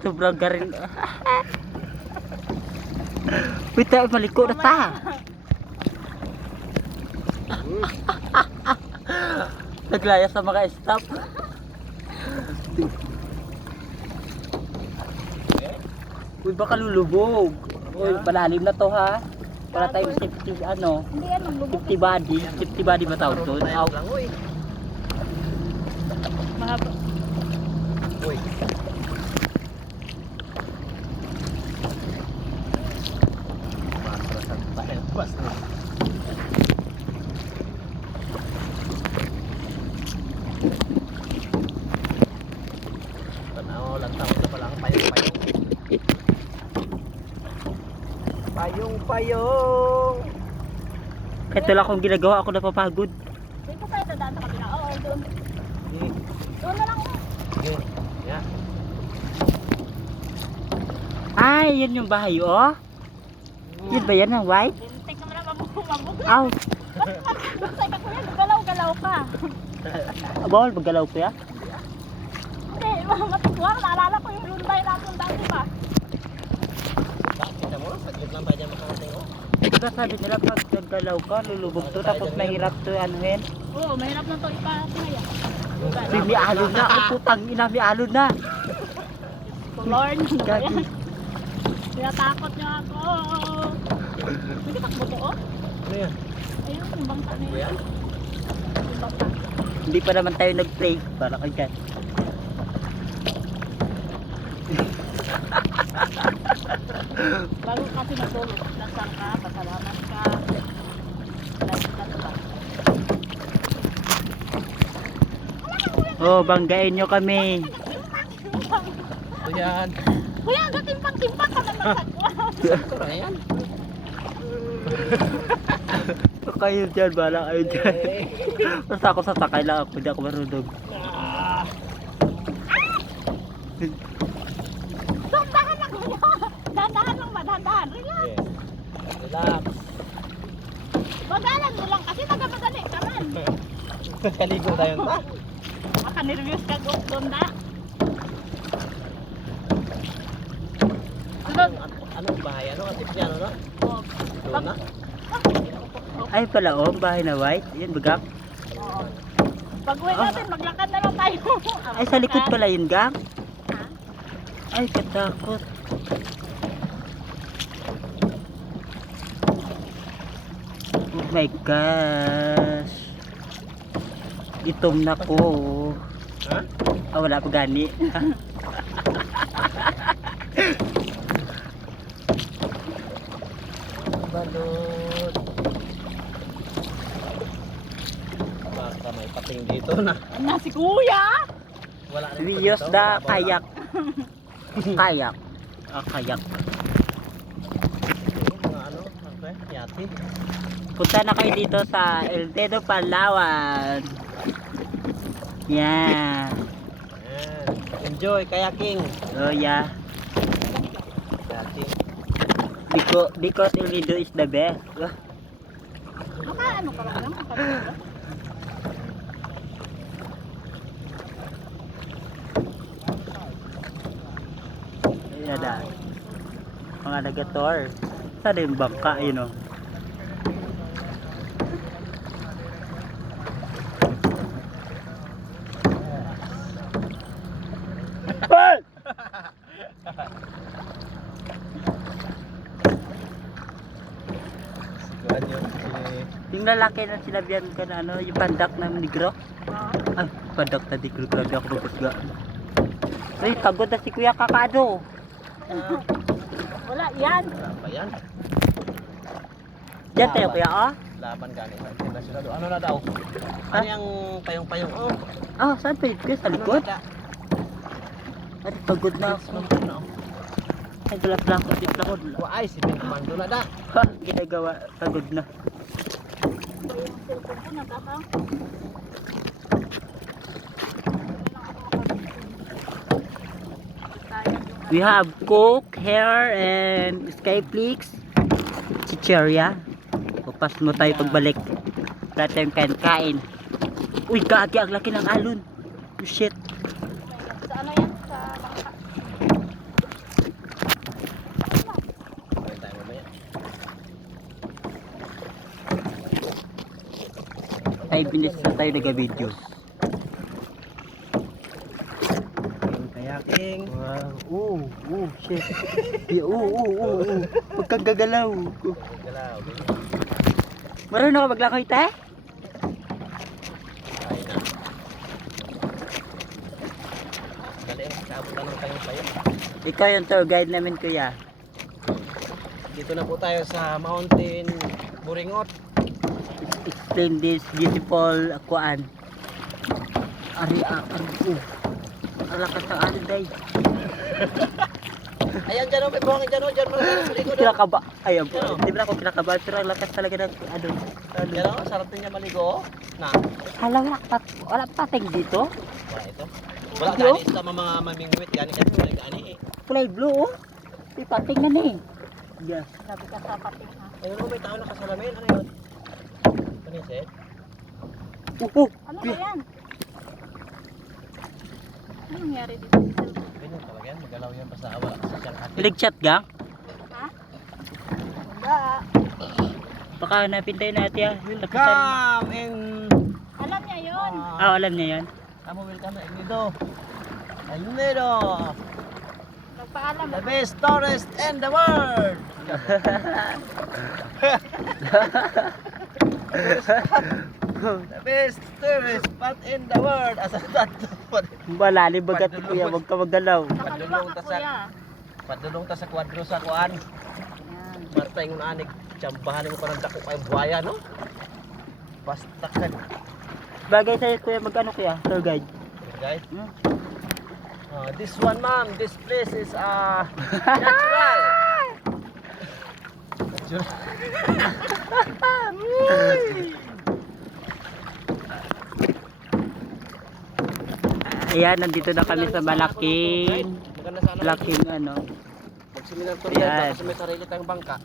Sobrang garing. Wait, maliko na ta. Naglaya sa mga staff. Uy, baka lulubog. Uy, palalim na to ha. Para tayong safety, ano, Hindi yan, maglubog. safety body. Safety body ba tawag doon? Aw. Mahaba. Uy. Matrasan tayo. Basta. Tanaw lang tawag na palang payong-payong. Payong-payong. Kahit wala akong ginagawa, ako napapagod. Dito tayo dadaan sa kabila. Oo, doon. Sige. Doon na lang. Sige. Yeah. Ay, yan yung bahay, oh. Yun ba yan ang white? Lintik naman ang mabuk. Aw, Say ka kuya, galaw-galaw ka. bawal maggalaw ko ya. Hindi, matiguan. Naalala ko yung lunday natin dati ba? Kita mo, saglit lang ba dyan makarating oh. Diba sabi nila pag naggalaw ka, lulubog to, tapos mahirap to anuhin. Oo, mahirap na to ipakaya. Uy, may alon na. Ay, putang ina, may alon na. Lord, Gagi. tinatakot niya ako. May takbo to, oh. Ano yan? Ayun, yung bangka na Ano yun. yan? Yung bangka. Hindi pa naman tayo nag-play. Para kay dyan. Bago kasi matulog, nasaan ka, pasalamat ka. Lagyan ka. Oh, banggain nyo kami. Ito yan. Kuya, agad timpang-timpang ka naman sa Ito na yan. Kayo dyan, bala kayo dyan. Basta ako sasakay lang ako, hindi ako marunong. Dahan lang kuya. Dahan lang ba? Dahan. Relax. Yes. Relax. Bagalan mo lang kasi nagamadali ka man. Kaligo tayo ta. Baka nervyos ka doon na. Sunod. Anong bahay? Ano ang tip niya? Ano? Oh, Doon na? Ay pala, oh, bahay na white. Yan, bagak. oo. Pag-uwi natin, maglakad na lang tayo. Ay, sa likod pala yun, gang. Ha? Ay, katakot. Oh my gosh. Itom na ko. Ha? Ah, wala pa gani. Balot. Baka may pating dito na. Na si kuya. Wala na We dito. use the kayak. Kayak. Ah, kayak. Mga ano? Okay. Yati. Punta na kayo dito sa El Dedo, Palawan. Yeah. Ayan. Enjoy kayaking. Oh yeah. Yati. Because El Dedo is the best. Baka ano ka lang naman. Ayan na. Mga nagator. Sana yung bangka, yun o. Siguan yun. Yung lalaki na sinabihan ko na ano, yung pandak na negro. Ay, pandak na negro. Grabe ako magkasga. Ay, pagod na si Kuya Kakado. Wala, yan. Wala pa yan. Diyan tayo Kuya, oh. Laban gani. International. Ano na daw? Ano yung payong-payong? Oh. Ah, saan pa yun Kuya? Sa likod? Ano na Ay, pagod na ako. da? Ay, galap-lang ko. Tipla ko. Ay, si Pintumando na da. Ha, ginagawa. Pagod na. Ito yung cellphone ko, nagkaka. We have Coke, Hair, and Skyflix. Chicheria. Papas mo tayo pagbalik. Wala tayong kain-kain. Uy, gagi. Ang laki ng alon. Oh, shit. Sa ano yan? Sa bangka. Balik tayo mamaya. 5 minutes na tayo nag-video. Kayaking. Wow, shit. Yeah, Huwag kang gagalaw. Galaw. Marunong ka maglangoy, te? Ayun na. Dali ang kaabutan ng payong-payong. Ikaw yung tour guide namin, kuya. Dito na po tayo sa Mountain Buringot. Explain this beautiful kuan. Ari. Alakas ng alin, day. Ayan dyan o, may buhangin dyan o. Dyan mo lang sa likod o. Kinakaba. Ay, Ano? hindi ba ako kinakabahan, pero ang lakas talaga ng ano. Dyan o, sarap din niya maligo o. Na, Hala, wala pating dito. wala ito. Wala Hindi, gani sa mga mamingwit. Gani kasi wala gani eh. Kulay blue, oh. May pating na ni. Yes. Sabi ka sa pating ha. Ayun o, may tao nakasalamin. Ano yun? Ano yun, Seth? Ano ba yan? Ano nangyari dito sa cellphone? Ganyan talaga yan. Magalaw yan basta wala kasi siyang atin. Pilig chat gang. Ha? Wala. Baka hanapin tayo natin ah. Welcome in... Alam niya yun. Alam niya yan. Kamu welcome na Ignido. Ignido. Nagpaalam The ako. best tourist in the world. The best tourist spot in the world. Asa that? Malalim bagat kuya, wag ka magalaw. Nakaliwa ka kuya. Padulong ta sa kwadro sa kuan. Yan. Martay ngun anig chambahan mo parang dako kay buhaya no. Basta kan. Bagay sa'yo kuya, mag-ano kuya, tour guide. Guys. Hmm? This one ma'am, this place is natural. Natural. Ayan, nandito na kami sa malaking, Maganda sana. malaking ano. Magseminar tour yan Yan. kasi may sarili tayong bangka.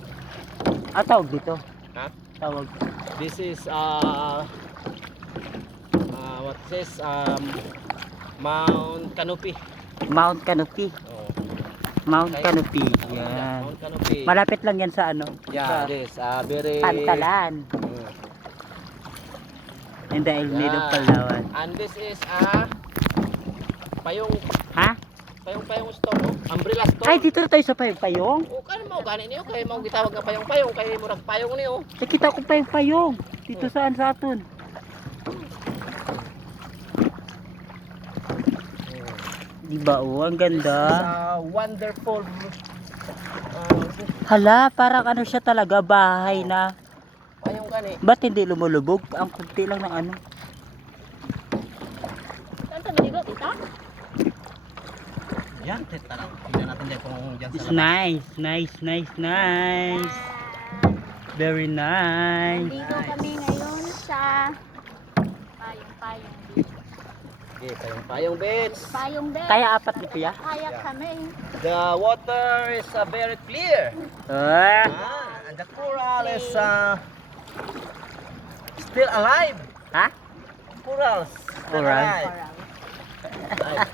Tawag dito. Ha? Tawag. This is what says Mount Canopy. Mount Canopy. Oh. Mount Okay. Canopy. Mount Yan. Canopy. Malapit lang yan sa ano. Yeah, Sa this very Pantalan. And the El Nido, Yeah. Palawan. And this is payong Ha? payong store, no? Umbrella store. Ay, dito na tayo sa payong-payong. O kan mo gani niyo kay mao gitawag nga payong-payong kay murag payong niyo. Nakita ko payong-payong. Dito saan sa aton? Di ba oh, ang ganda. Wonderful. Hala, parang ano siya talaga, bahay na. Payong gani. Ba't hindi lumulubog? Ang kunti lang ng ano. Saan sa biligo, tita? Yan, tita lang. Tingnan natin din kung diyan It's sa labas. nice. Very nice. Dito kami ngayon sa Payong Beach. Okay, payong beach. Payong Beach. Kaya apat ni kuya? Kaya kami. The water is very clear. Ah, And the coral is still alive. ha? Corals. Still Coral. alive. Coral. Alive.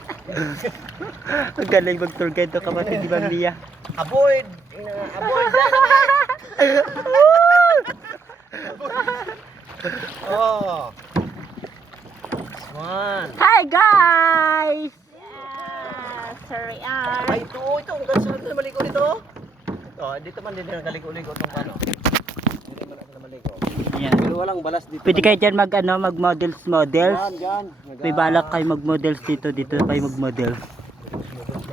Ang galing mag-tour guide to kapatid ni Ma'am Lia. Avoid dynamite. Oh. This one. Hi guys! Yes, sorry ah. Ay, ito. Ang ganda na maligo dito. Dito man din nagaligo-ligo itong ano. Dito man na maligo. Yan. Pero walang balas dito. Pwede kayo dyan mag-models. Yan. May balak kayo mag-models dito kayo mag-model.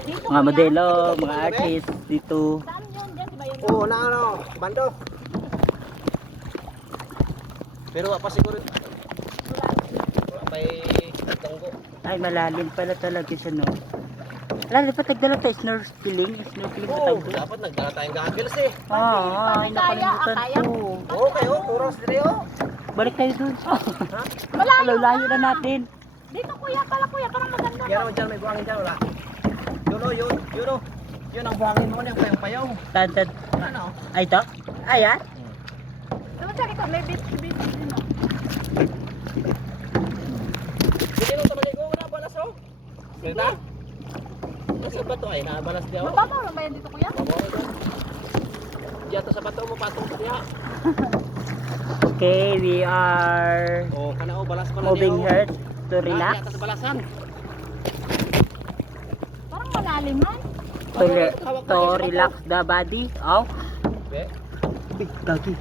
Dito Mga kuya. modelo, mga artist dito. Saan yun? Diyan, di ba yun? Oo, na ano, bando. Pero wala pa siguro. Wala pa tanggo. Ay, malalim pala talaga siya, no? Lalo pa tagdala tayo, snorkeling ba Oo, tawag doon? dapat nagdala tayong goggles eh. Ay, nakalimutan kaya. ko. Oo, kayo, puros dire oh. Balik tayo dun. Malayo Layo na natin. Dito kuya, kuya, parang maganda. Yan naman dyan, may buhangin dyan, wala. Yun o, yun o. Yun ang buhangin mo, yung payong-payong. Tantan. Ano? Ay, ito? Ayan. Diba sa likod, may beach din o. Hindi mo tamaligo, wala balas oh. Sige. Asa ba to ay naabalas diya? Mababaw lang ba yan dito kuya? Mabawal ka. Diya to sa bato mo patong sa diya. Okay, we are Oh, kana o balas pa na moving diya, oh. her to Ah, relax. diya ta sa balasan. Parang malalim man. To relax the body. Oh, Be. gagi.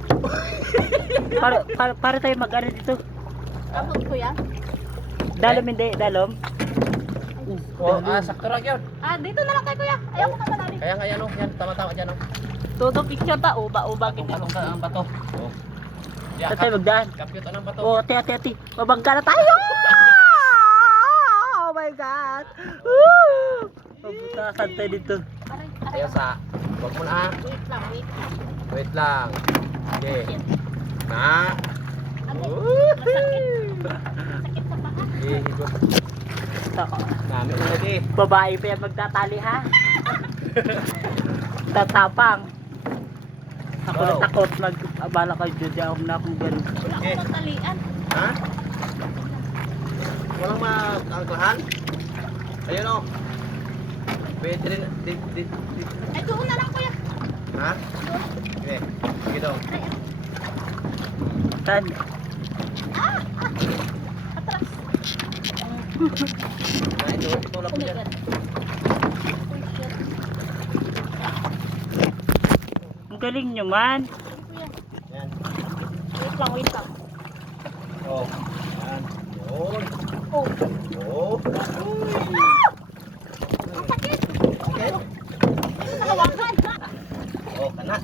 Para tayo mag-ano dito. Abot kuya. Dalom hindi, dalom. Oh, sakto ra gyud. Ah, dito na lang kay kuya. Ayaw ko na malalim. Kaya nga yan oh, yan tama-tama diyan oh. Todo picture ta, uba-uba gid dito. Patong ka ang bato. Oh. Diya Saan tayo magdaan? kapyot ang bato. Oh, ati. Mabangga na tayo! Oh my God! Woo! Mabutasan tayo dito. Aray, Ayaw sa. Wag mo na. Wait lang, wait. Wait lang. Okay. Na. Ano? Masakit. Masakit sa paa. Okay, higot. Nami na lagi. Babae pa yan magtatali ha? Tatapang. Ako na Wow. takot mag-abala kayo dyan. Di ako na akong ganun. Wala Okay. akong talian. Ha? Walang maangklahan? Ayun o. Pwede rin. Ay, doon na lang kuya. Ha? Okay. Sige daw. Saan? Atras. Na ito. Tulak Oh ko my dyan. God. Oh, shit. Ang galing nyo man. Ay, kuya. Yan. Wait lang, wait lang. Oh. Yan. Yun. Oh, Oh. ang sakit. Okay. Hawakan. Oh, kana.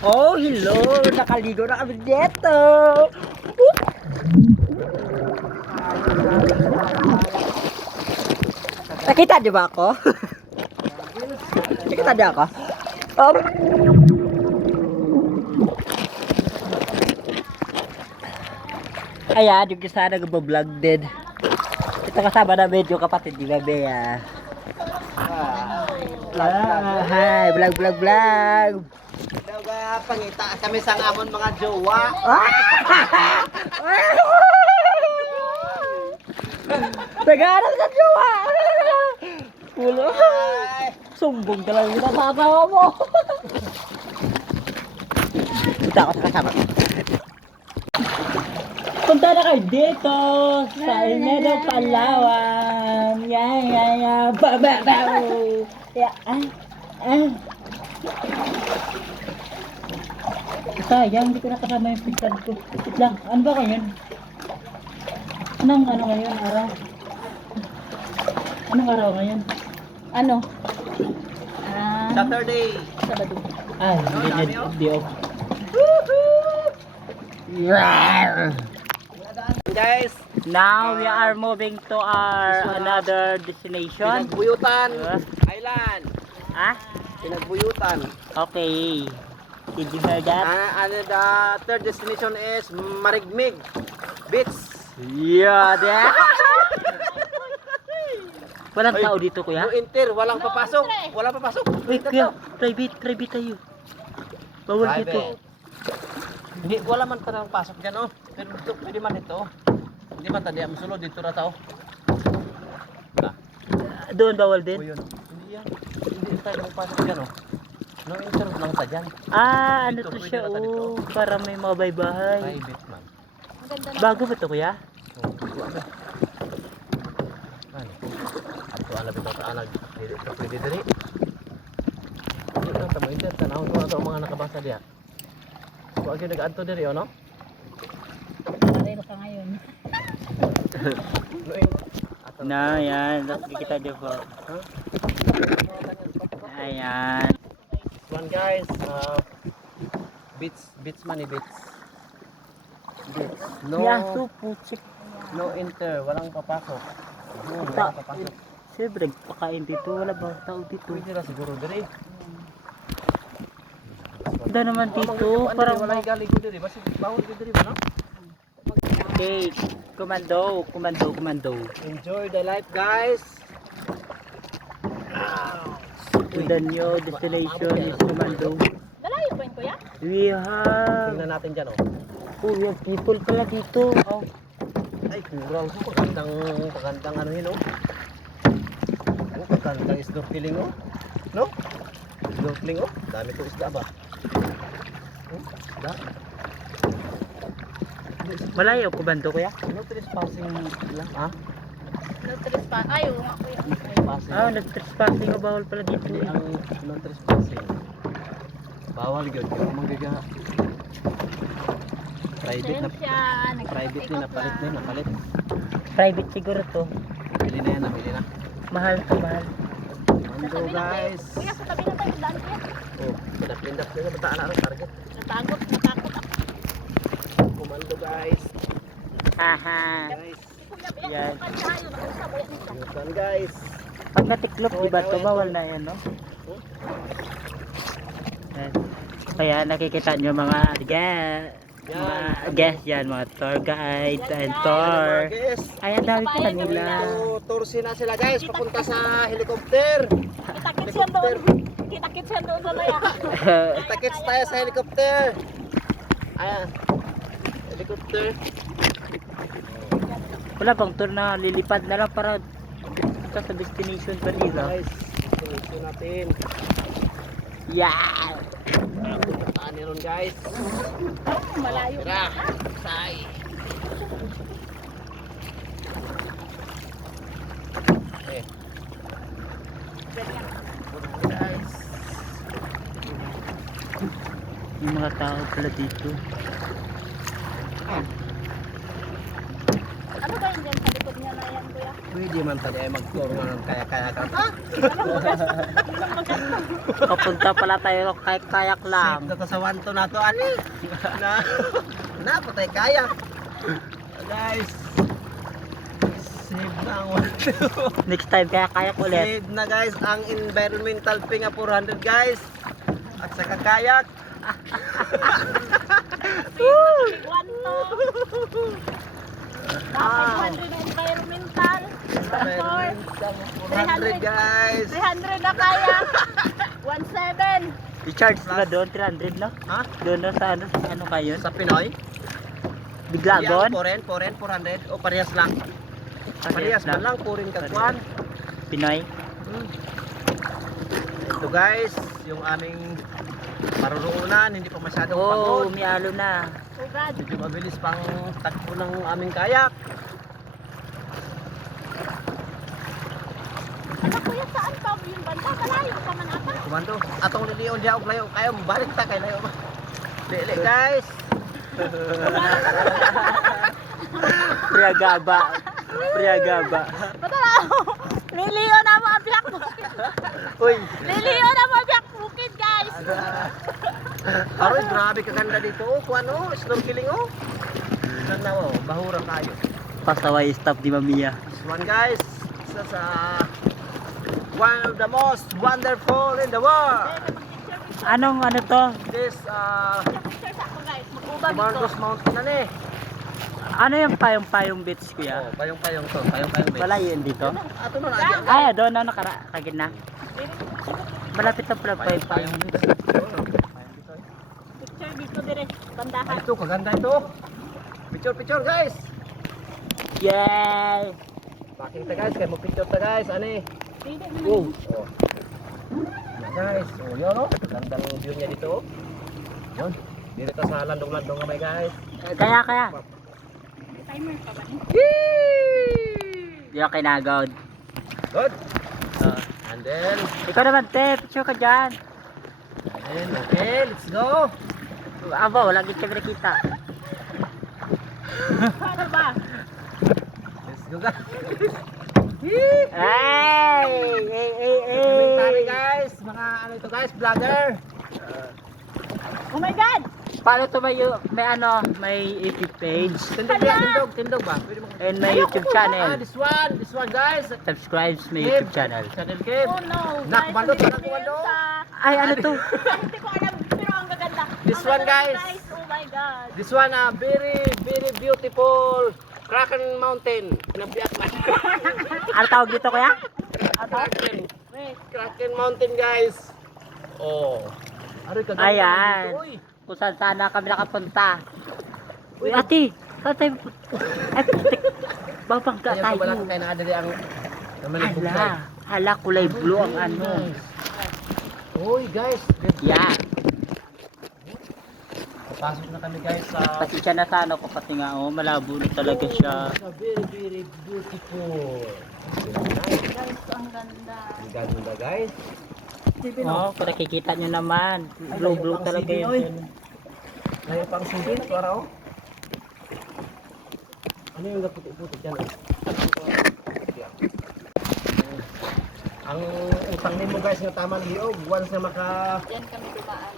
Oh, hello! Nakaligo na kami dito! Nakita di ba ako? Nakita di ako? Ayan, yung isa nag-vlog din. Ito kasama namin yung kapatid ni Bea. Hi, vlog. Daw ga pangita kami sang amon mga jowa. Tagaran ka jowa. Pulo. Ay. Sumbong talaga yung nasasawa mo. Kita ako sa kasama. Punta na kayo dito sa Inedo, Palawan. Yeah. Ba. Yeah. Sayang, hindi ko nakasama yung pinsan ko. Wait lang, ano ba ngayon? Anong ngayon, araw? Anong araw ngayon? Ano? Ah, Saturday. Sabado. Ay, hindi off. Guys, Now we are moving to our another destination. Pinagbuyutan Island. Ah? Pinagbuyutan. Okay. Did you hear that? And the third destination is Marigmig Beach. Yeah, there. Walang Ay. tao dito, kuya? No enter, walang papasok. Walang papasok. Wait, kuya. Private tayo. Bawal dito. Hindi, wala man tanang pasok dyan, oh. Pero dito, pwede man dito. Hindi man tadi, musulod dito na tao. Doon bawal O din? yun. Hindi yan. Hindi tayo magpasok dyan, oh. No enter lang ta dyan. Ah, ano Dito, to pwede siya? na tayo dito. Oh, para may mga baybahay. Private man. Ang ganda na. Bago ba to, kuya? So, ano? Ano? Ato ala bitaw ta anag. Dili ka pwede diri. Hindi lang tamo inter tanawon ko ato ang mga nakabasa diha. So agi nag-adto diri no? Marero ka ngayon. Noing ato Na, yan. Nakikita niyo po. Ayan. one guys, beach money beach. Beach. No Yaso po, check. no enter, walang papasok. Walang Ta- papasok. Siyempre, pakain dito. Wala bang tao dito? Pwede ra siguro diri. Ganda naman dito. Parang Parang wala gali ko diri, basta bawal ko diri ba no? okay. Kumando. Enjoy the life guys. The new destination is Kumando. Galayo ba yun kuya? We have... Tingnan natin dyan, oh. Oh, we have people pala dito. Oh. Ay, kural ko. Pagandang ano yun, oh. Kang snorkeling oh. No? Snorkeling oh. Dami ko isda ba? Isda. Malayo ko bando kuya? No trespassing lang ah. No trespass. Ay, oo nga kuya. Trespassing. Nag-trespassing o bawal pala dito. Hindi ang no trespassing. Bawal gyud kung magaga. Private na Siya, private na napalit na napalit. Private siguro to. Bili na yan, nabili na. Mahal to, mahal. Mando guys. Kuya, sa tabi na tayo. Daan kuya. Oh, pinap-pinap na bataan na rin target. Natakot ako. Kumando guys. Haha. Guys. Kuya, Yan. tayo. Nakusap. Yukan guys. Pag natiklop, di ba to? Bawal na yan, no? Yan. Kaya nakikita nyo mga guest yan, mga tour guide and tour. Guys. Ay, ang dami pa nila. Tursin na sila guys, papunta sa helicopter. Kita-kits yan doon. Kita-kits yan doon sa laya. Kita-kits tayo sa helicopter. Ayan. Helicopter. Wala bang tour na lilipad na lang para punta sa destination pa nila. Guys, ito natin. Yeah! Puntaan ni ron guys. Malayo. Tira. Say. Okay. Guys. Yung mga tao pala dito. Ano ba yun dyan sa likod niya na yan kuya? Pwede man tayo ay mag-tour ng kaya-kaya ka. Papunta pala tayo kay kayak lang. Safe na to sa wanto na to, ani. Na patay kaya. Guys. Save na ang wanto. Next time kaya kayak ulit. Save na guys ang environmental fee nga 400 guys. At saka kayak. One to. Dapat 100 na environmental. Sponsor. 400 guys. 300 na kaya. 17. I-charge sila doon 300 no? Ha? Doon no, sa ano kayo? Sa Pinoy? Biglagon? Yan, 400 o parehas lang. Parehas man lang, purin kagwan. Pinoy? Ito guys, yung aming maruroonan, hindi pa masyadong Oo, pagod. umialo na. Ugad. Medyo mabilis pang takbo ng aming kayak. Ano kuya, saan pa yung banda? Malayo pa man ata. Kumando, atong liliyon diya og layo kayo, balik ta kay layo. Dili guys. Priagaba. Priagaba. Patala ako. Liliyo na mo ang biyak bukid. Uy, Liliyo na mo ang biyak bukid guys. Aroy, grabe kaganda dito. Oh, kung ano, snorkeling oh. Ganda oh, bahura kayo. pasaway stop ni Mamiya. This one guys, isa sa one of the most wonderful in the world. Anong ano to? This Picture sa ako guys. Mag-ubag ito. Marcos Mountain na ni. Ano yung payong-payong beach kuya? Oh, payong-payong to, payong-payong beach. Wala yun dito? Ato na na. Ay, doon na nakakagin na. Malapit na pala payong-payong beach. Picture dito dire. Bandahan. Ito, kaganda ito. Picture guys. Yay! Pakita guys, kaya mag-picture ta guys. Ani? Pwede Oh. naman. Guys, oh yun oh. Gandang view niya dito. Yun. Dito sa landong-landong kamay guys. Kaya. Timer pa ba? Di ako kinagod. Good. And then, Ikaw naman, te. Picture ka dyan. okay, let's go. Aba, wala kita kita. Paano ba? Let's go guys. Ay! Commentary guys, mga ano ito guys, vlogger. Oh my God! Paano to may ano, may YouTube page Tindog ba? Pwede mo. and may YouTube channel. This one guys. Subscribe sa may YouTube channel. Channel Kev. Oh no! Nak, Guys, balot, sabihin nak, ko yun balot. sa- Ay, ano to? Hindi ko alam, pero ang gaganda. This Ang one, gaganda, guys. Oh my God. This one very beautiful Kraken Mountain. Pinabiyak man. Ano tawag dito kuya? Kraken Mountain guys. Oh. Aray ka Ayan. Kung saan sana kami nakapunta. Uy, ate! Saan tayo? Ay, putik. Babangga Kaya wala tayo. kayo nakadali ang naman Hala. Hala, kulay blue ang ano. Uy guys, Yeah. pasok na kami guys sa Pasensya na sa ano ko pati nga oh, malabo na talaga siya. Very very beautiful. Guys, ang ganda. Ang ganda guys. Oh, kung nakikita nyo naman, blue talaga Ay, yun. Ngayon pang sibin, para oh. Ano yung puti-puti dyan? Ang utang mo guys nga tamang liog, once na Yan kami dumaan.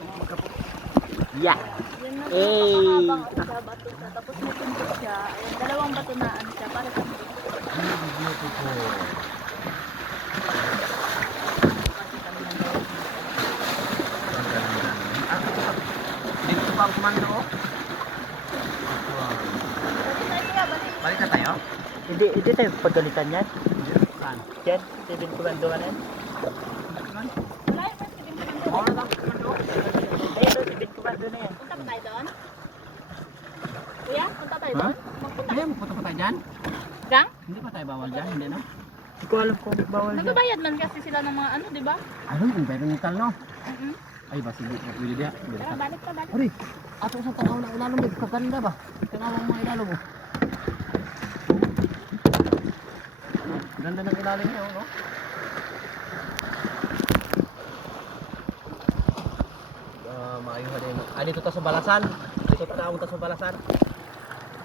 Yeah. Yan na Hey. makahabang isa bato siya. Tapos may pinto siya. Ayan, dalawang bato na ano siya. Para sa beautiful. Dito pa ang kumando oh. Balik na tayo? Hindi tayo pagalitan yan. Saan? Yan, Steven Kumanduan yan. Wala yung first din naman doon. Oo na lang kumando. Ayun, Steven Kumanduan na yan. Punta pa tayo doon? Kuya, punta tayo Ha? doon? Magpunta. Ayun, punta pa tayo dyan? Gang? Hindi pa tayo bawal dyan, hindi no? Hindi ko alam kung bawal yan. Nagbabayad man kasi sila ng mga ano, di ba? Ano, environmental no? Mm-hmm. Ay ba, sige, pwede diya. Tara, balik pa, balik. Uri, ato sa tanaw na ilalong may kaganda ba? Tinawang mga ilalong mo. Ganda ng ilalim niya, no? Maayos na din. Ah, dito ta sa balasan. Dito ta daon ta sa balasan.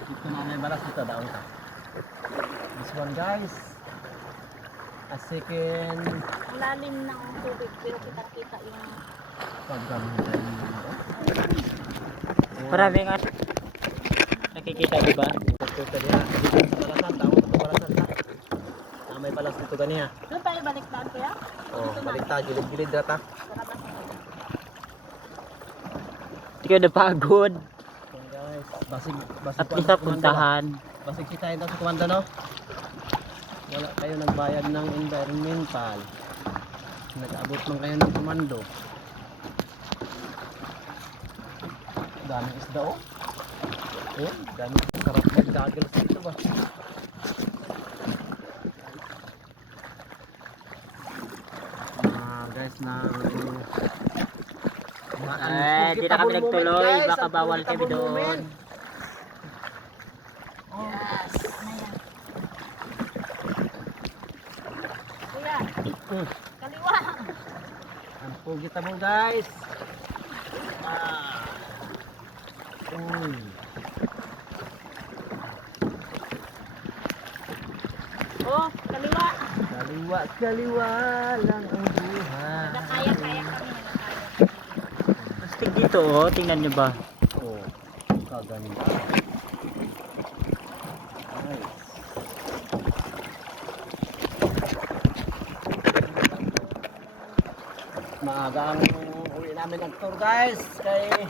Dito na may balas dito daon ta. This one guys. A second Lalim ng tubig, pero kita-kita yung... pagkamutan. Marami nga. Nakikita di ba? Dito ta diha. Dito sa balasan, daon ta sa balasan ta. Ah, may balas dito ganiya. Doon tayo baliktad, kuya? Oh, balik ta, gilid-gilid data. Tara, basta. Hindi ko napagod. So guys, basig At least sa puntahan. Basig si tayo sa kumanda no. Wala kayo nagbayad ng environmental. Nag-abot man kayo ng komando. Daming isda oh. Oh, daming sarap mag-goggles dito ba. Guys na Di na kami nagtuloy. Baka bawal kami doon. Yes, na yan. Kuya, kaliwa. Ang pugita mo guys. Uy. Oh, kaliwa. Kaliwa, kaliwa lang ang buhay. Nakaya-kaya kami, nakaya. Astig dito oh. Tingnan nyo ba? Oh, kaganda. Nice. Maaga ang uwi namin ng tour guys. Kay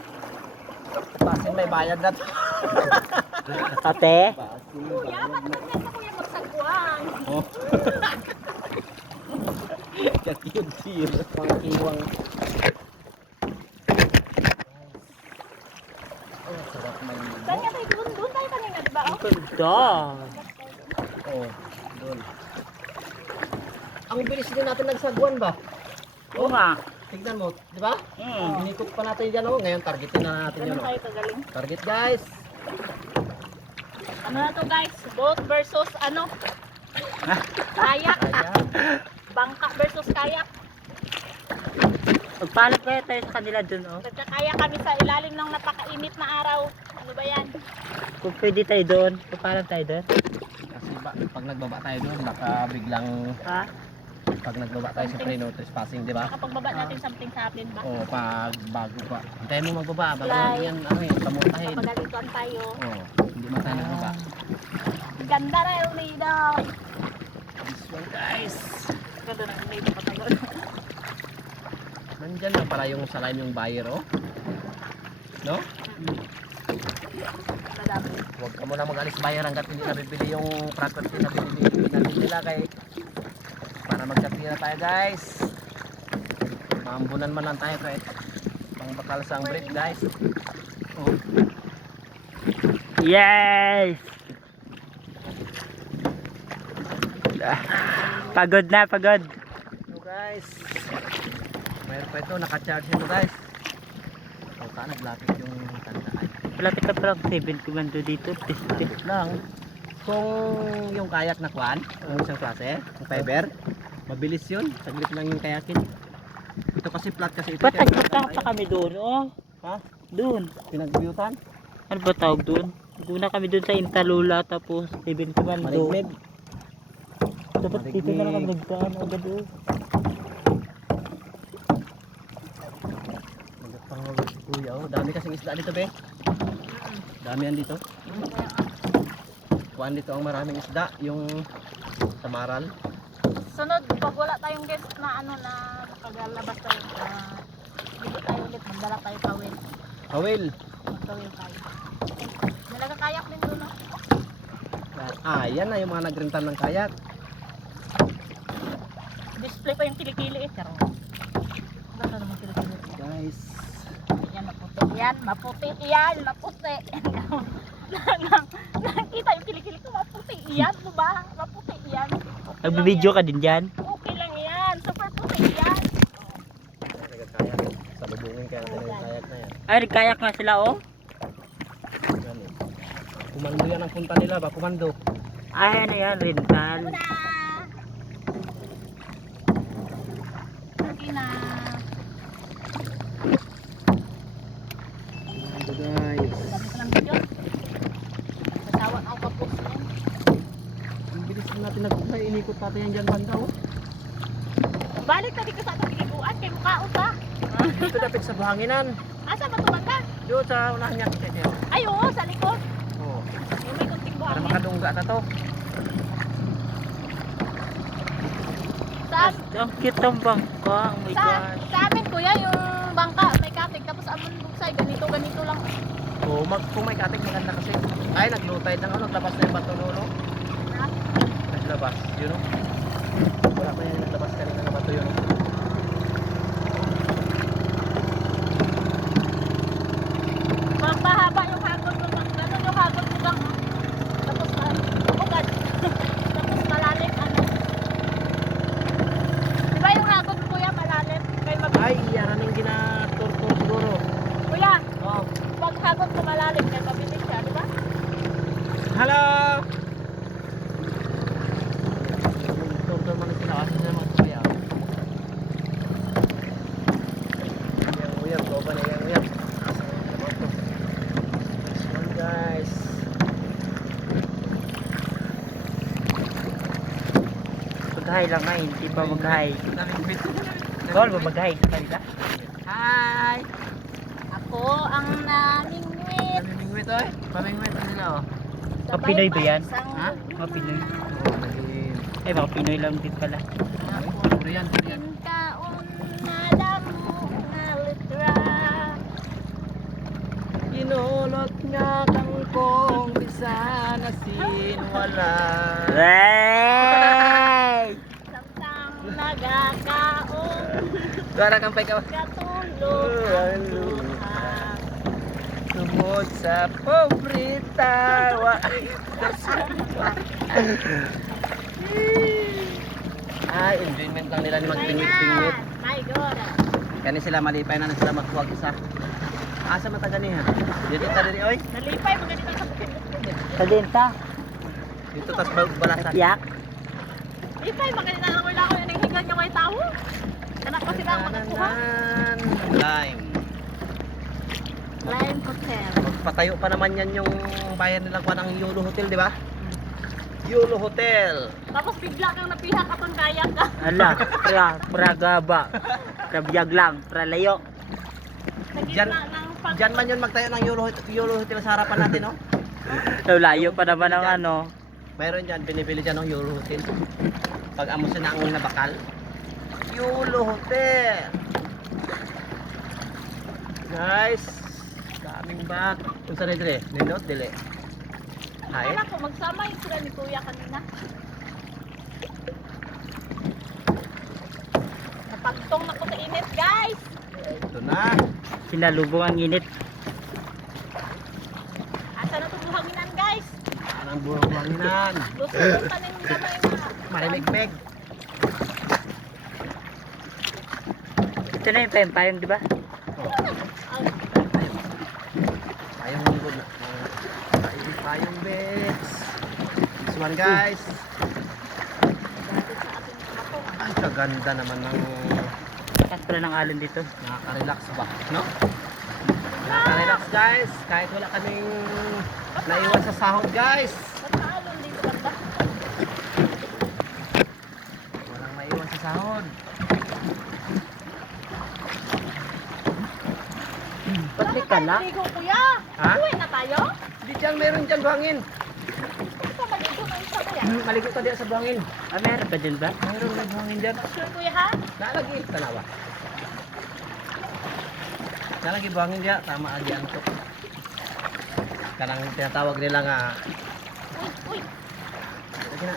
Basin may bayad na to. Ate? Basin may Kuya, bayad ba't na. naman na kuya magsagwan? Oh. Kakiyod-sir. Pangkiwang. Oh, sarap may Saan nga tayo doon? Doon tayo kanina, di ba? Ang Oh, ganda. oh, doon. Ang bilis din natin nagsagwan ba? Oo nga. Tignan mo, di ba? Hmm. Inikot pa natin dyan oh. Ngayon targetin na natin yun ganun oh. tayo kagaling. Target guys. Ano na to guys? Boat versus ano? Kayak. Ayan. Bangka versus kayak. Magpaalam kaya tayo sa kanila dun oh. Nagkakayak kami sa ilalim ng napakainit na araw. Ano ba yan? Kung pwede tayo doon. Magpaalam tayo doon. Kasi pag nagbaba tayo doon, baka biglang Ha? pag nagbaba tayo sa no trespassing, di ba? Kapag baba natin something sa atin ba? O pag bago pa. Hintayin mo magbaba, bago Like, yan, ano eh, pamutahin. Kapagalitan tayo. Oh, hindi man tayo nagbaba. Ganda na yung nidaw. This one guys. Ganda na yung nidaw patayon. Nandyan na pala yung salamin yung buyer, oh. No? Madami. Huwag ka muna mag-alis buyer hanggat hindi nabibili yung property na binili nila kay para magkatira tayo guys. Maambunan man lang tayo kahit pang bakal sa break guys. Oh. Yes! Pagod na, pagod. guys. Mayroon pa ito, naka-charge ito guys. O ka, naglapit yung tandaan. Malapit na parang 7 kumando dito. Test Lapit lang. Kung yung kayak na kwan, yung isang klase, yung fiber, mabilis yun. Saglit lang yung kayakin. Ito kasi flat kasi ito. Ba't nagpunta pa kami doon? Oh, Ha? doon. Pinagbiutan? Ano ba tawag doon? Doon na kami doon sa Intalula tapos 7 kumando. Marigmig. Dapat dito na lang kami nagdaan agad oh. Magpangawag si kuya. Oh. Dami kasing isda dito be. Dami yan dito. Kuan dito ang maraming isda. Yung samaral. Sunod, pag wala tayong guest na ano na nakagalabas tayo, dito tayo ulit, magdala tayo kawil. Kawil. Magkawil tayo. May nagkakayak din doon, no? Ah, yan na yung mga nagrentan ng kayak. Display pa yung kilikili eh, pero ba't na naman kilikili? Guys. Yan, maputi. Yan, maputi. Yan, maputi. Nakita yung kilikili ko, maputi. Yan, diba? Maputi. Yan. Nagbibideo ka din dyan? Okay lang yan. Super puti yan. Nagkakayak. Salubungin kaya natin yung kayak na yan. Ay, nagkayak nga sila oh. Yan eh. Kumando yan ang punta nila ba? Kumando. Ay, ano yan, rental. Una! Sige na. Kumando guys. Dami ko lang video. Nasawa ako kapos yan. Ang bilis na natin nagpunta. Inikot natin yan dyan banda oh. Balik tadi ko sa atong piniguan kay mukhaon pa. Dito dapat sa buhanginan. Asa ba tumanda? Doon sa unahan niya kasi niya. Ay oo, sa likod. Oo. Yung may kunting Para buhangin. makadungga na to. Saan? Ang cute ng bangka. Oh my God. Sa amin kuya, yung bangka may katig. Tapos amon buksay, ganito lang. Oo, kung may katik maganda kasi. Ay, naglutay na ako. Naglabas na yung bato lolo. Ha? Naglabas. Yun o. Wala pa yan naglabas kanina na bato yun. Mahaba yung hagod mo bang. Ganun yung hagod mo bang. Tapos bukad. Tapos malalim ano. Diba yung hagod mo kuya malalim? Kay Ay, yan ang ginaturtur siguro. Kuya, Oo. pag hagod mo malalim kay mabilis siya, di ba? Hello! Turtur man sila kasi sila mga kaya. Yang uyab, ko ba na yang uyab? Come guys. Mag-hi lang nga, hindi pa mag-hi. Tol, ba mag-hi sa kanila? Hi! Ako ang naningwit. Pamingwit oy. Pamingwit nila oh. Mga Pinoy ba yan? Ha? Mga Pinoy. Oo, naging Eh, mga Pinoy lang din pala. Korean, Korean. Taon na damo nga litra. Inulot nga kang kong bisan asin wala. Hey! Samtang nagakaong Gara kang pay ka. katulog ang luha. Tumod sa pobrita. Ay, enjoyment lang nila ni magpingwit-pingwit. My God. Kani sila malipay na sila magkuwag isa. Asa man taga niya? Dito ta diri oy. Nalipay mo ganito sa bukid-bukid. Sa denta. Dito tas balasan. Yak. Lipay mo ganito na wala ko yung hinggan niya may tao. Kanak pa sila ang makakuha. Lime. Lion Hotel. Magpatayo pa naman yan yung bayan nilang kuha ng Yolo Hotel, di ba? Yolo Hotel. Tapos bigla kang napihak atong kayak ka. Ala, praga ba? Kabiyag lang, pralayo. Sa Diyan- gitna ng pag... Diyan man yun magtayo ng Yolo Hotel sa harapan natin, no? Layo pa naman ang ano. Mayroon dyan, binibili dyan ng Yolo Hotel. Pag amusin na ang nabakal. Yolo Hotel. Guys, daming bag. Kung saan ito eh? Nindot, dili. Hi. Akala ko magsama yung sila ni Kuya kanina. Napagtong na ko sa init, guys. Ito na. Sinalubong ang init. Asa na itong buhanginan, guys? Anong buhanginan? Gusto ko tanin gamay na. Marimig-meg. Ito na yung payong-payong, di ba? Payong lingkod na. Payong bits. This one guys. Ay, kaganda naman ng Lakas pala ng alon dito. nakaka-relax ba, no? Nakaka-relax guys. Kahit wala kaming naiwan sa sahod guys. Ba't naalon dito banda? Walang maiwan sa sahod. Pati ka na. Maligo kuya. Ha? Uwi na tayo? Di dyan, meron dyan buhangin. Bakit ka maligo ng isa kuya? Maligo ka diyan sa buhangin. Ah, meron pa dyan ba? Meron may buhangin dyan. Sure kuya ha? Nalagi, tanawa. Nalagi buhangin diyan, tama agi ang to. Kanang tinatawag nila nga. Uy, uy.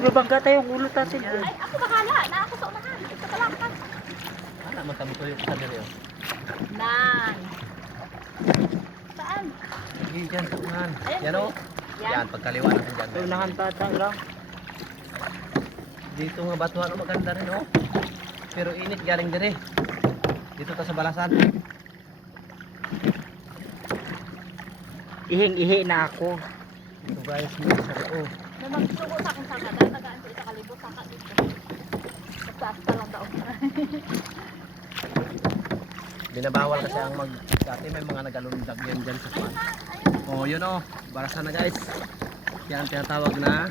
Mabangga tayong ulo natin. Ay, ako bahala. Na ako sa unahan. Ito ka lang ka. Ano, magkamuto yung sa dito. Nan. Saan? Hindi dyan, sa unahan. Ayan, Yan o. Yan. Yan, pagkaliwa natin dyan. Unahan pa lang. Dito nga batuhan, oh, maganda rin oh. Pero init galing dire. Dito ta sa balasan. Ihing-ihi na ako. Dito guys, dito sa loob. Na magsugo sa akin saka. Dahil tagaan ko isa kalibo saka dito. Magtaas pa lang daw. Binabawal kasi ang mag... Dati may mga nagalundag yan dyan sa kwan. Oh, yun oh. Barasan na guys. Yan ang tinatawag na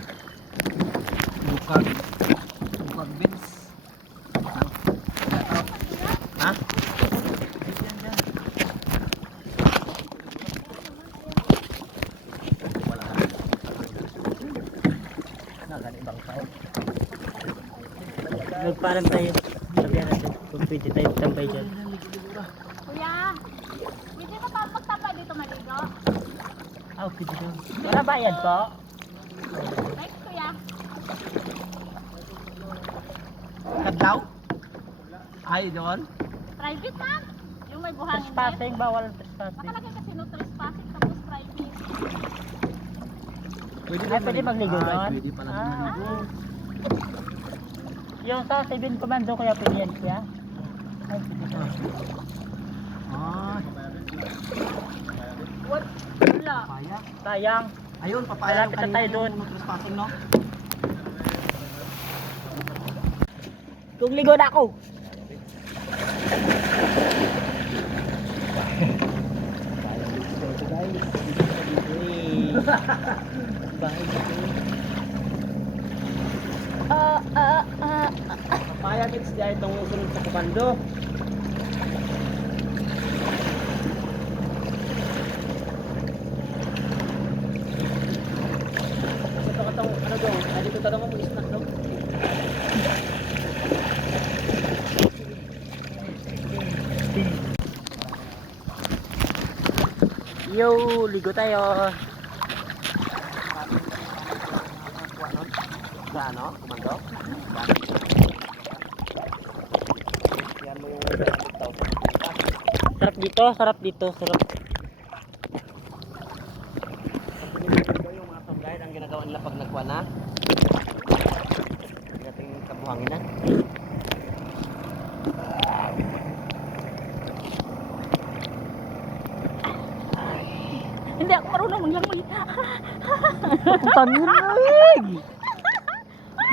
bukag. Bukag bits. Ano? Ha? Yan dyan. Wala. Nagani bang tao? Magpaalam tayo. Sabihan natin kung pwede tayo tambay dyan. Kuya, pwede ka pa magtapay dito maligo? Ah, pwede doon. Wala bayad po? Next kuya. Kadlaw? Ay, doon? Private man. Yung may buhangin din. Trespassing, bawal ang trespassing. Nakalagay kasi no trespassing tapos private. Ay, pwede magligo doon? Ay, pwede pala Ah. magligo. Yung sa 7 commando kaya pwede yan siya? Ay, pwede doon. Ay, What? Wala. paya. Sayang. Ayun, papaya yung Malapit na tayo doon. yung trespassing, no? Kung ligo na ako. Bahay dito. Papaya kids, di ay itong sunod sa kumando. Ito ka itong, ano doon? Ay, dito tanong mo snack doon. Yo, ligo tayo. Sa ano? Kumando? Yan mo yung Sarap dito, sarap dito, sarap. ito yung mga sunggayad ang ginagawa nila pag nagkuha na. Dating kabuhanginan. Hindi ako marunong manglangoy. Tanginig!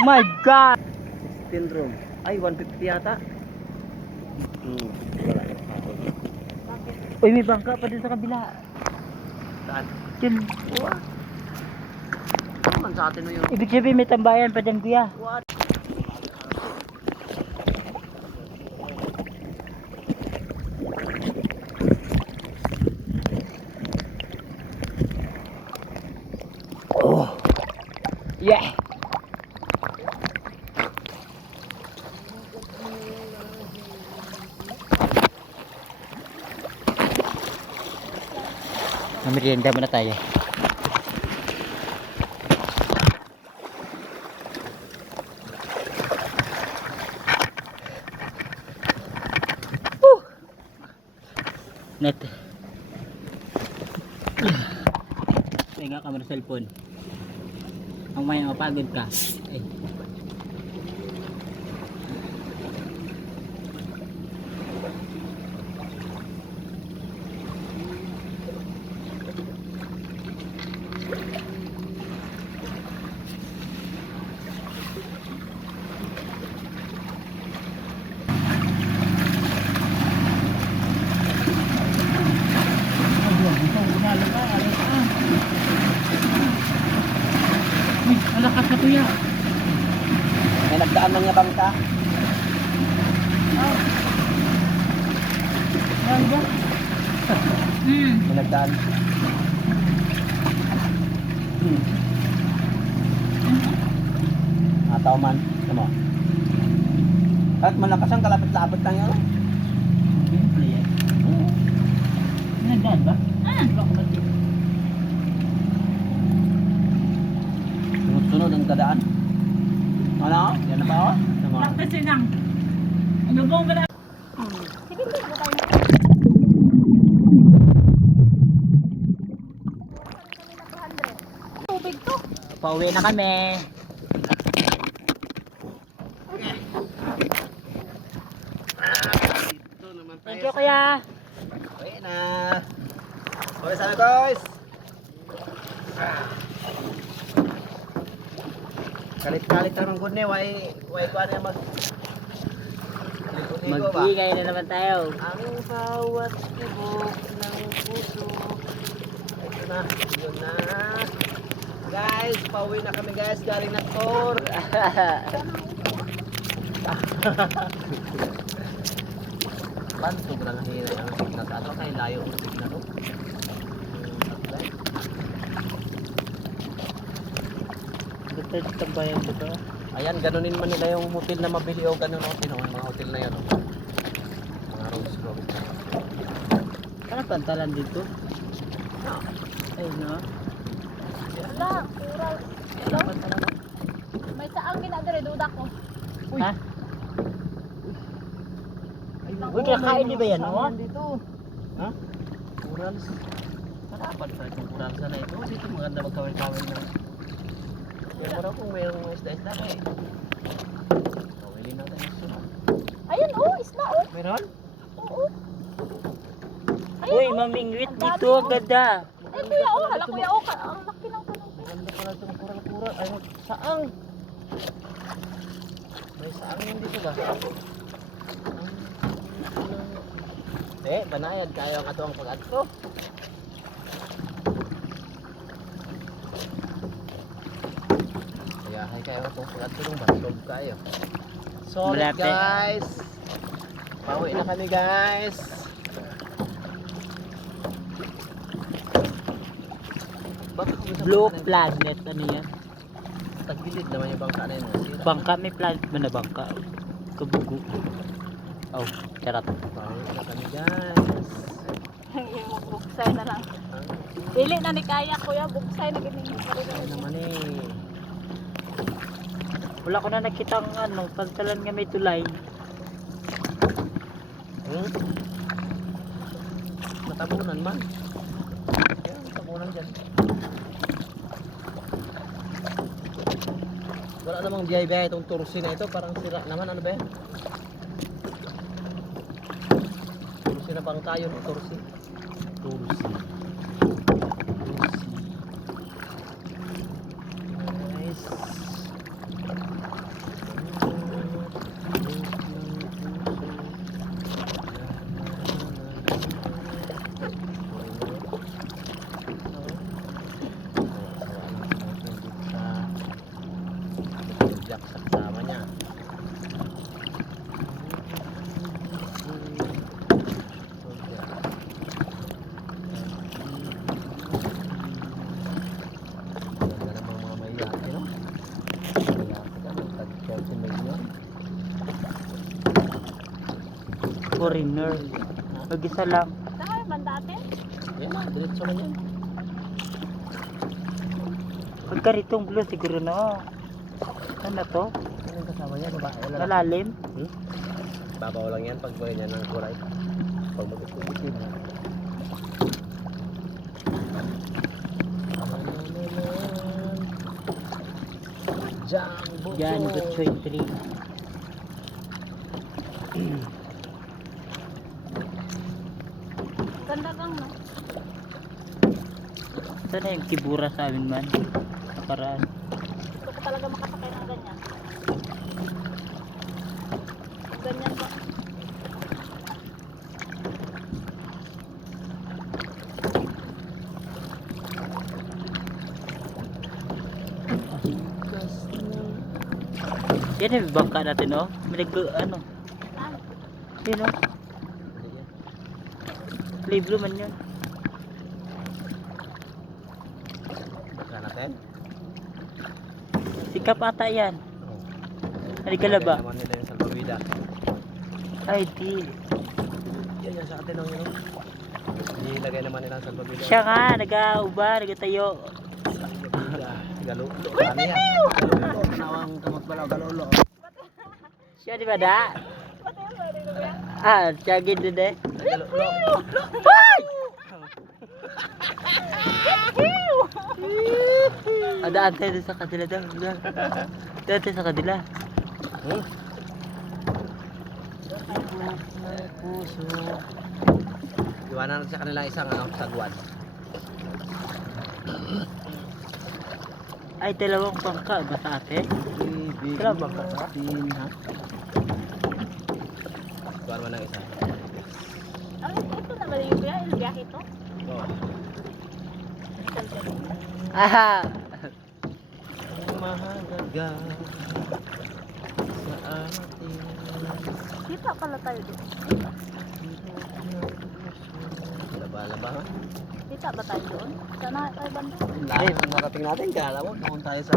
My God! 16 room. Ay, 150 yata. Wala yung hapon. Uy, may bangka pa din sa kabila. Saan? Yun. Naman sa atin mo yung... Ibig sabihin may tambayan pa dyan, kuya. What? Oh. Yeah. Merienda muna tayo. Net. Pega ka ng cellphone. Ang may mapagod ka. Ay. May nagdaan. Ataw man. Tama. Kahit malakas ang kalapit-lapit lang yan. Simple yan. Nagdaan ba? Wala ko mati. Sunod-sunod ang kadaan. Ano? Yan na ba ako? Tama. Practice lang. Ano bang ba? Sige, sige tayo. Tubig to. Pauwi na kami. Dito naman tayo. Thank you kuya. Uwi na. Uwi sana guys. Kalit-kalit na ng good ne. Why ko ano mag... Ligo-ligo ba? Mag-ingay na naman tayo. Ang bawat tibok ng puso. Ito na. Yun na. Guys, pauwi na kami guys. Galing ng tour. Ban, sobrang hina ang signal sa ano. Kaya layo ang signal to. Dito sa bayan dito. Ayan, ganunin man nila yung hotel na mabili o ganun o. Tino, mga hotel na yan o. Mga rose rose. Ano pantalan dito? Ay no. Wala, kural. Hello? May saang ginadere, duda ko. Ha? Uy, kakain di ba yan, oh? Dito. Ha? Corals. Harapan pa itong corals na ito. Dito maganda magkawin-kawin na. Kaya mo raw kung mayroong isda-isda na eh. Kawilin natin yung sunod. Ayun, oh, isda, oh. Meron? Oo. Uy, mamingwit dito, ang ganda. Ay, kuya, oh, hala, kuya, oh, ang laki ng tanong. Maganda pala itong coral-coral. Ay, saang. May saang yun dito ba? Banayad kayo ang ato ang pag-ato. Kaya hay kayo itong pag-ato ng batlog kayo. Solid Malapit. guys. Pauwi na kami guys. Blue planet, ano yan? Tagilid naman yung bangka na yun. Sira. Bangka, may planet ba na bangka? Kabugo. Oh, charot. Pauwi na kami guys. Ang imo, buksay na lang. Dili na ni kaya, kuya, buksay na ganyan. Ano naman eh. Wala ko na nakita ang ano, pantalan nga may tulay. Matabunan man. Yan, matabunan dyan. Wala namang biyay-biyay itong tursi na ito. Parang sira naman. Ano ba yan? Tursi na bang tayo no? Tursi. Tursi. Nice. Jack sa kasama niya. Ganda namang mga mayaki, no? Mayaki ka, mag-30 million. Foreigner. Mag-isa lang. Saan man dati? Yan na, diretso na yan. Pagka ritong blue siguro no. Ano to? Ano yung kasama niya? Babae lang. Malalim? Babaw lang yan pag buhay niya ng kulay. Pag mag-itin na. Jumbo Yan, Butchoy tree. Ganda kang, no? Sana yung kibura sa amin man. Paraan. Gusto ko talaga makasakay ng ganyan. Ganyan ba? Yan yung bangka natin oh. May ano. Ah, Yun oh. Play blue man yun. Sikap ata yan. Oh. Halika ba? Naman nila yung salbabida. Ay, di. Yan yan sa atin ang yun. Nilagay naman nila ang salbabida. Siya nga, nag-auba, nagatayo. Salbabida. Galulo. Ano yan? Galulo. Tanawang kamot balaw. Galulo. Siya di ba da? Pati yung sorry ko yan. Ah, siya gindi de. Galulo. Ada antay doon sa kadila daw. Daan tayo sa kadila. Puso. Iwanan natin sa kanila isang sagwan. Ay, dalawang pangka ba sa ate? Ibig Dalawang pangka. natin, ha? Iwan mo ng isa. Ito na ba yung kuya? Yung biyahe ito? Oo. Aha! Mahalaga sa atin. Kita pala tayo doon. Laba-laba, ha? Kita ba tayo doon? Sana tayo banda. Lahat ang narating natin, kala mo, doon tayo sa...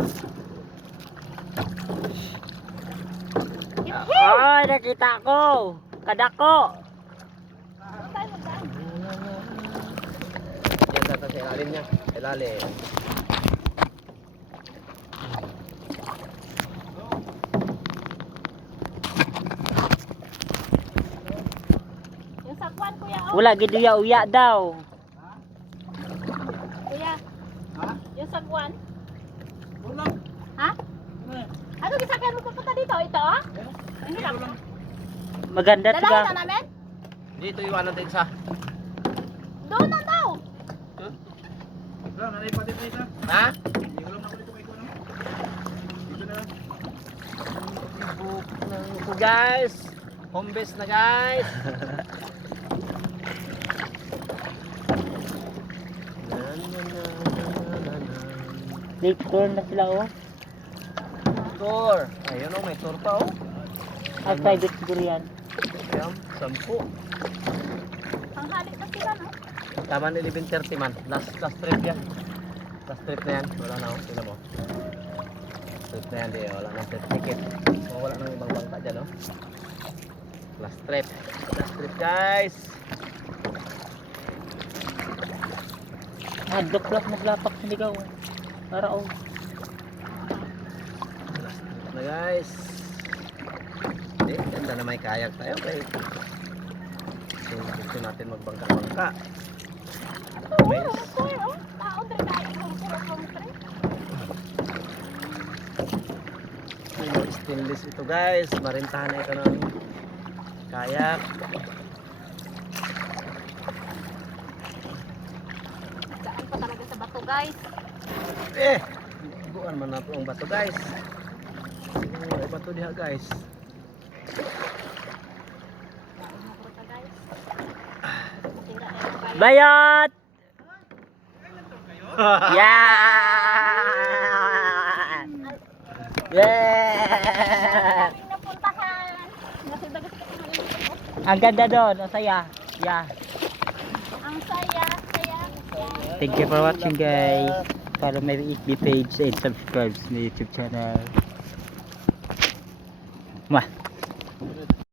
Ay, nakita ko! Kadako! Doon tayo magdaan. Yan data sa ilalim niya. Ilalim. Yung sakwan kuya, oh. Wala, giduya-uya daw. Kuya. Yung sagwan. Ha? Ano gisakyan mo papunta dito? Ito, oh? Ang hirap. Maganda to Dalahin ba? na namin? Dito iwanan natin sa... Doon na daw. Ha? Ito guys. Home base na guys. Lake tour na sila oh. Tour. Ayun o, may tour pa oh. Ay, private siguro yan. Ayan, 10. Panghalik na sila, no? Tama ni 11:30 man. Last trip yan. Last trip na yan. Wala na oh. Tingnan mo. Trip na yan. Di, wala nang trip ticket. So, wala nang ibang bangka dyan oh. Last trip. Last trip guys. Hadlok-lok maglapak sa ligaw. Para oh. Last trip na guys. Hindi, ganda na may kayak tayo. Okay. So, gusto natin magbangka-bangka. May Oh, taon rin tayo. stainless ito guys. Marintahan na ito ng kayak. Saan pa talaga sa bato, guys? Buwan man na ang bato guys. Ay bato diha guys. Saan mo ko guys? Masira na yung kayo. Bayot! Yeah! Yeah! Aming napuntahan. Nasidagas ka naman yung ito. Ang ganda doon, ang saya. Yeah. Ang saya. Thank you for watching guys. Follow my FB page and subscribe to my YouTube channel. Mwah!